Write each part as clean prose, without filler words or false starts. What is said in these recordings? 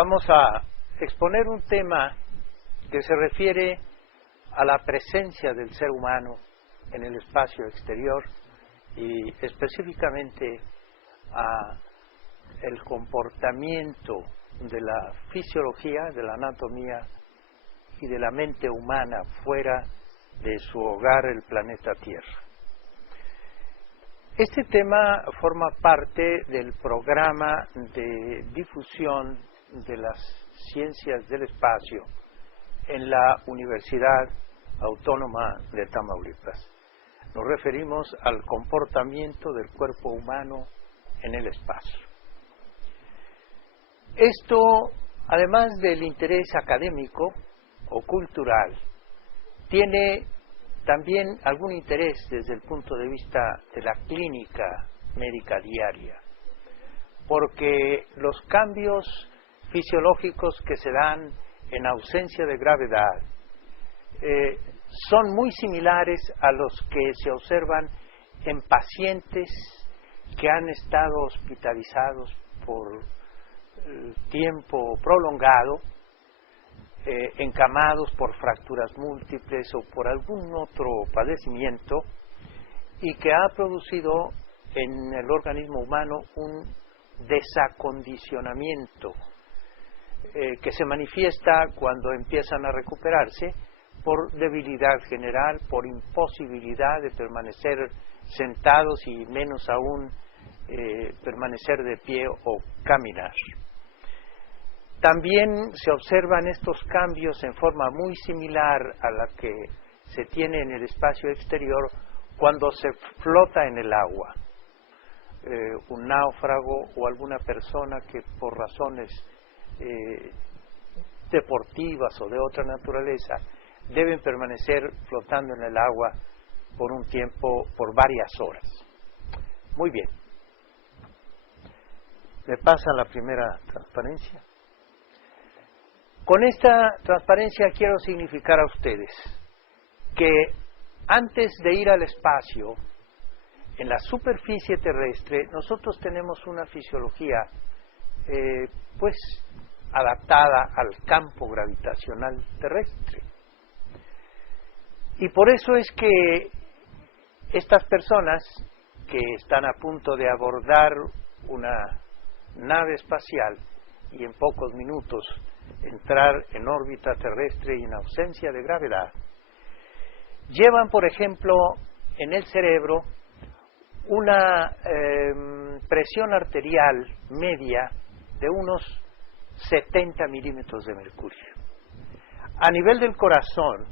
Vamos a exponer un tema que se refiere a la presencia del ser humano en el espacio exterior y específicamente a el comportamiento de la fisiología, de la anatomía y de la mente humana fuera de su hogar, el planeta Tierra. Este tema forma parte del programa de difusión de las ciencias del espacio en la Universidad Autónoma de Tamaulipas. Nos referimos al comportamiento del cuerpo humano en el espacio. Esto, además del interés académico o cultural, tiene también algún interés desde el punto de vista de la clínica médica diaria, porque los cambios fisiológicos que se dan en ausencia de gravedad son muy similares a los que se observan en pacientes que han estado hospitalizados por tiempo prolongado, encamados por fracturas múltiples o por algún otro padecimiento, y que ha producido en el organismo humano un desacondicionamiento que se manifiesta cuando empiezan a recuperarse por debilidad general, por imposibilidad de permanecer sentados y menos aún permanecer de pie o caminar. También se observan estos cambios en forma muy similar a la que se tiene en el espacio exterior cuando se flota en el agua. Un náufrago o alguna persona que por razones deportivas o de otra naturaleza deben permanecer flotando en el agua por un tiempo, por varias horas. Muy bien. ¿Me pasa la primera transparencia? Con esta transparencia quiero significar a ustedes que antes de ir al espacio, en la superficie terrestre, nosotros tenemos una fisiología pues adaptada al campo gravitacional terrestre. Y por eso es que estas personas que están a punto de abordar una nave espacial y en pocos minutos entrar en órbita terrestre y en ausencia de gravedad, llevan, por ejemplo, en el cerebro una presión arterial media de unos 70 milímetros de mercurio. A nivel del corazón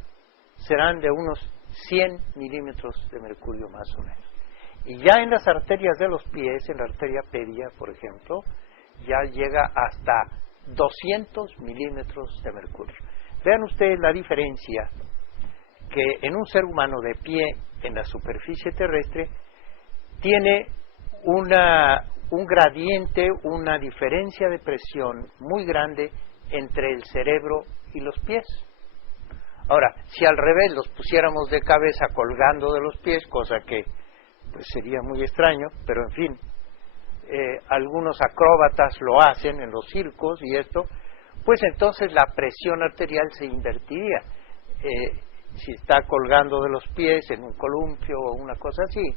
serán de unos 100 milímetros de mercurio más o menos. Y ya en las arterias de los pies, en la arteria pedia, por ejemplo, ya llega hasta 200 milímetros de mercurio. Vean ustedes la diferencia que en un ser humano de pie en la superficie terrestre tiene un gradiente, una diferencia de presión muy grande entre el cerebro y los pies. Ahora, si al revés los pusiéramos de cabeza colgando de los pies, cosa que pues sería muy extraño, pero en fin, algunos acróbatas lo hacen en los circos y esto, pues entonces la presión arterial se invertiría. Si está colgando de los pies en un columpio o una cosa así,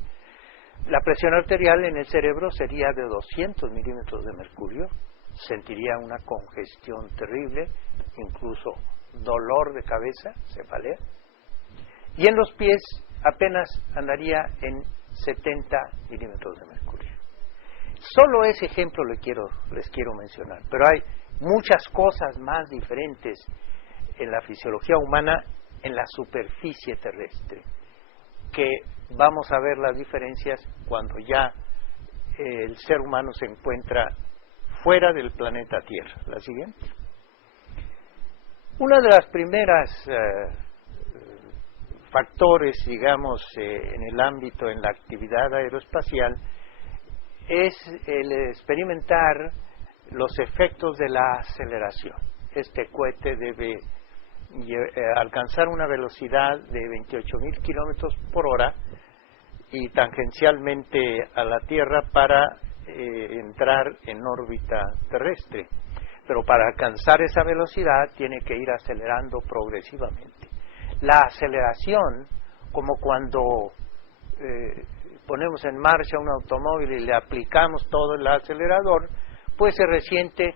la presión arterial en el cerebro sería de 200 milímetros de mercurio, sentiría una congestión terrible, incluso dolor de cabeza, cefalea, y en los pies apenas andaría en 70 milímetros de mercurio. Solo ese ejemplo les quiero mencionar, pero hay muchas cosas más diferentes en la fisiología humana en la superficie terrestre, que vamos a ver las diferencias cuando ya el ser humano se encuentra fuera del planeta Tierra. La siguiente. Una de las primeras factores, digamos, en el ámbito, en la actividad aeroespacial, es el experimentar los efectos de la aceleración. Este cohete debe alcanzar una velocidad de 28.000 kilómetros por hora y tangencialmente a la Tierra para entrar en órbita terrestre. pero para alcanzar esa velocidad tiene que ir acelerando progresivamente. La aceleración, como cuando ponemos en marcha un automóvil y le aplicamos todo el acelerador, pues se resiente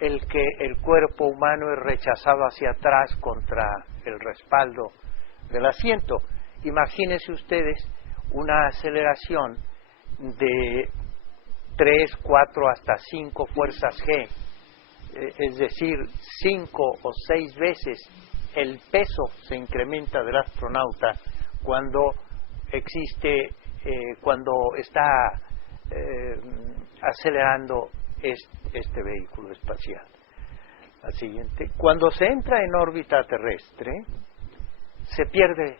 el que el cuerpo humano es rechazado hacia atrás contra el respaldo del asiento. Imagínense ustedes una aceleración de 3, 4 hasta 5 fuerzas G, es decir, 5 o 6 veces el peso se incrementa del astronauta cuando cuando está acelerando este vehículo espacial. La siguiente. Cuando se entra en órbita terrestre, se pierde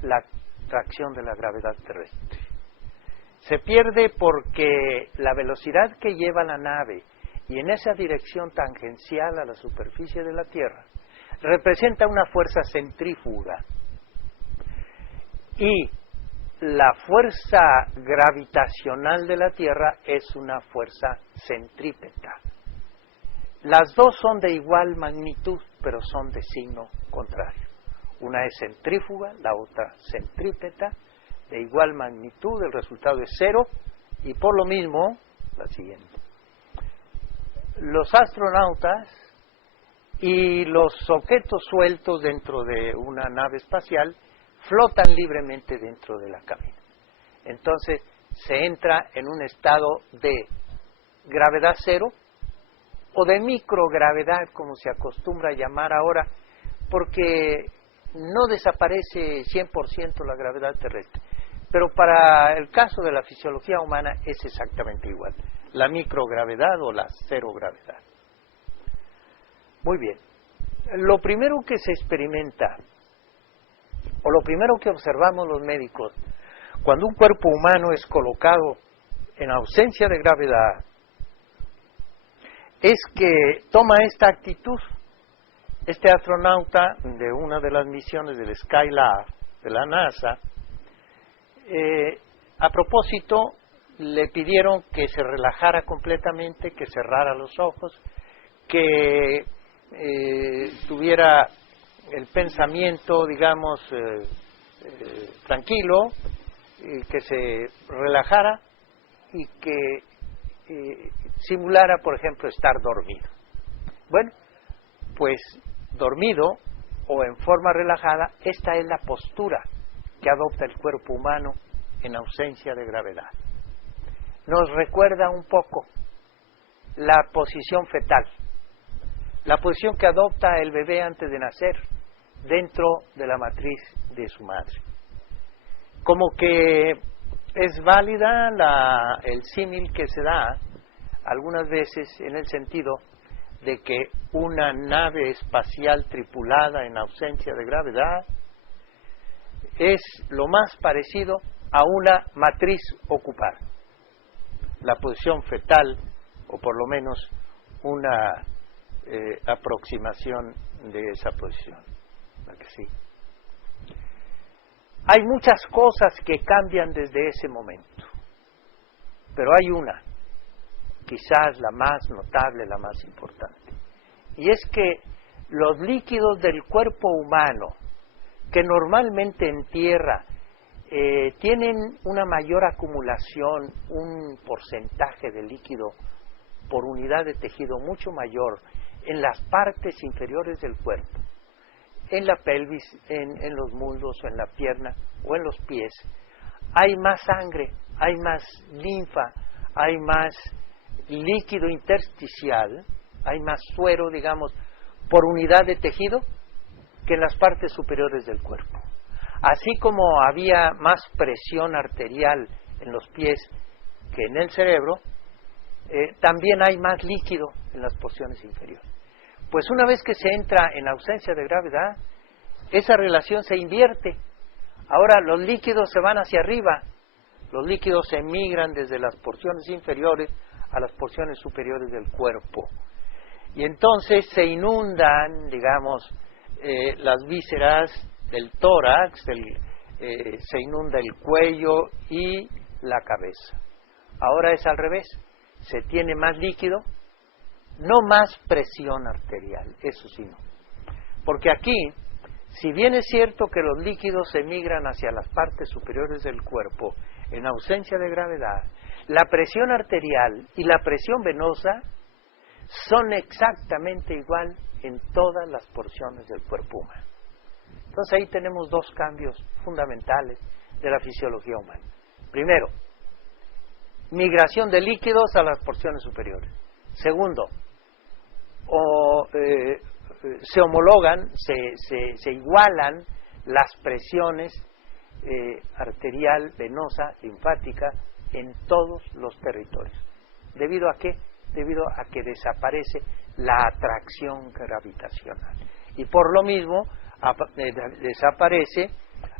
la tracción de la gravedad terrestre. Se pierde porque la velocidad que lleva la nave y en esa dirección tangencial a la superficie de la Tierra representa una fuerza centrífuga, y la fuerza gravitacional de la Tierra es una fuerza centrípeta. Las dos son de igual magnitud, pero son de signo contrario. Una es centrífuga, la otra centrípeta, de igual magnitud, el resultado es 0, y por lo mismo, la siguiente. Los astronautas y los objetos sueltos dentro de una nave espacial flotan libremente dentro de la cabina. Entonces se entra en un estado de gravedad cero o de microgravedad, como se acostumbra a llamar ahora, porque no desaparece 100% la gravedad terrestre. Pero para el caso de la fisiología humana es exactamente igual, la microgravedad o la cero gravedad. Muy bien. Lo primero que se experimenta, o lo primero que observamos los médicos, cuando un cuerpo humano es colocado en ausencia de gravedad, es que toma esta actitud. Este astronauta de una de las misiones del Skylab de la NASA, a propósito, le pidieron que se relajara completamente, que cerrara los ojos, que tuviera el pensamiento, digamos, tranquilo, que se relajara y que simulara, por ejemplo, estar dormido. Bueno, pues dormido o en forma relajada, esta es la postura que adopta el cuerpo humano en ausencia de gravedad. Nos recuerda un poco la posición fetal, la posición que adopta el bebé antes de nacer dentro de la matriz de su madre. Como que es válida el símil que se da algunas veces en el sentido de que una nave espacial tripulada en ausencia de gravedad es lo más parecido a una matriz ocupada. La posición fetal, o por lo menos una aproximación de esa posición. ¿La que sí? Hay muchas cosas que cambian desde ese momento, pero hay una, quizás la más notable, la más importante, y es que los líquidos del cuerpo humano, que normalmente en tierra tienen una mayor acumulación, un porcentaje de líquido por unidad de tejido mucho mayor en las partes inferiores del cuerpo, en la pelvis, en los muslos o en la pierna o en los pies, hay más sangre, hay más linfa, hay más líquido intersticial, hay más suero, digamos, por unidad de tejido que en las partes superiores del cuerpo. Así como había más presión arterial en los pies que en el cerebro, también hay más líquido en las porciones inferiores. Pues una vez que se entra en ausencia de gravedad, esa relación se invierte. Ahora los líquidos se van hacia arriba, los líquidos se emigran desde las porciones inferiores a las porciones superiores del cuerpo. Y entonces se inundan, digamos, las vísceras del tórax, se inunda el cuello y la cabeza. Ahora es al revés, se tiene más líquido, no más presión arterial, eso sí no. Porque aquí, si bien es cierto que los líquidos emigran hacia las partes superiores del cuerpo en ausencia de gravedad, la presión arterial y la presión venosa son exactamente igual en todas las porciones del cuerpo humano. Entonces ahí tenemos dos cambios fundamentales de la fisiología humana. Primero, migración de líquidos a las porciones superiores. Segundo, se homologan, se igualan las presiones arterial, venosa, linfática en todos los territorios. ¿Debido a qué? Debido a que desaparece la atracción gravitacional. Y por lo mismo desaparece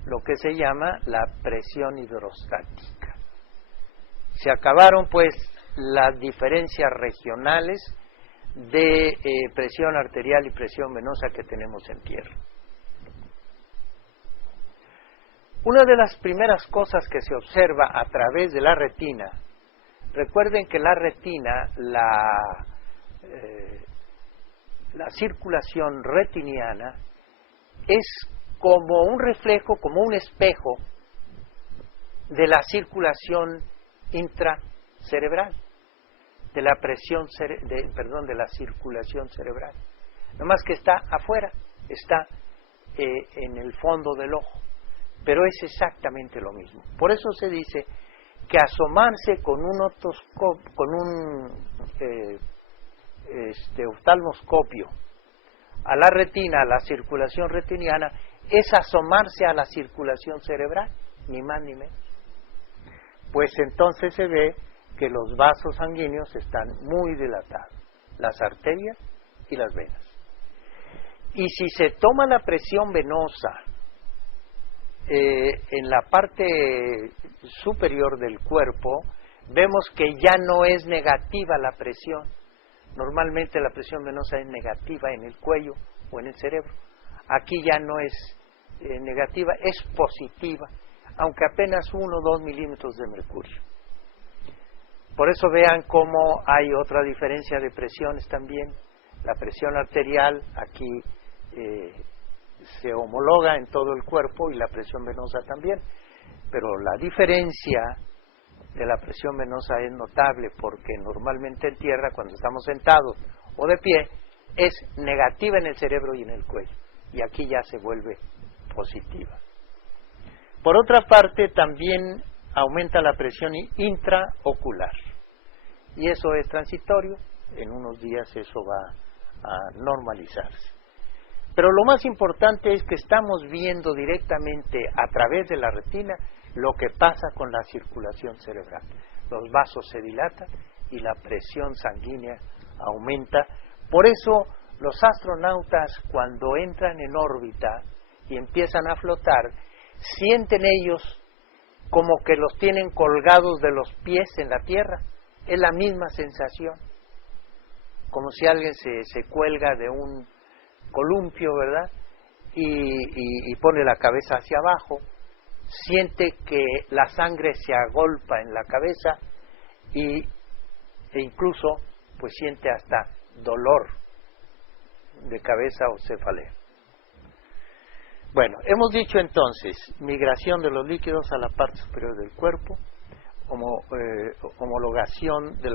lo que se llama la presión hidrostática. Se acabaron pues las diferencias regionales de presión arterial y presión venosa que tenemos en tierra. Una de las primeras cosas que se observa a través de la retina, recuerden que la retina, la circulación retiniana es como un reflejo, como un espejo de la circulación intracerebral, de la presión de la circulación cerebral. No más que está afuera, está en el fondo del ojo, pero es exactamente lo mismo. Por eso se dice que asomarse con un oftalmoscopio a la retina, a la circulación retiniana, es asomarse a la circulación cerebral, ni más ni menos. Pues entonces se ve que los vasos sanguíneos están muy dilatados, las arterias y las venas. Y si se toma la presión venosa en la parte superior del cuerpo, vemos que ya no es negativa la presión. Normalmente la presión venosa es negativa en el cuello o en el cerebro. Aquí ya no es negativa, es positiva, aunque apenas 1 o 2 milímetros de mercurio. Por eso vean cómo hay otra diferencia de presiones también. La presión arterial aquí se homologa en todo el cuerpo y la presión venosa también, pero la diferencia de la presión venosa es notable porque normalmente en tierra, cuando estamos sentados o de pie, es negativa en el cerebro y en el cuello, y aquí ya se vuelve positiva. Por otra parte, también aumenta la presión intraocular, y eso es transitorio, en unos días eso va a normalizarse. Pero lo más importante es que estamos viendo directamente a través de la retina lo que pasa con la circulación cerebral. Los vasos se dilatan y la presión sanguínea aumenta. Por eso los astronautas, cuando entran en órbita y empiezan a flotar, sienten ellos como que los tienen colgados de los pies en la tierra. Es la misma sensación, como si alguien se cuelga de un columpio, ¿verdad? Y pone la cabeza hacia abajo, siente que la sangre se agolpa en la cabeza e incluso pues siente hasta dolor de cabeza o cefalea. Bueno, hemos dicho entonces migración de los líquidos a la parte superior del cuerpo, homologación de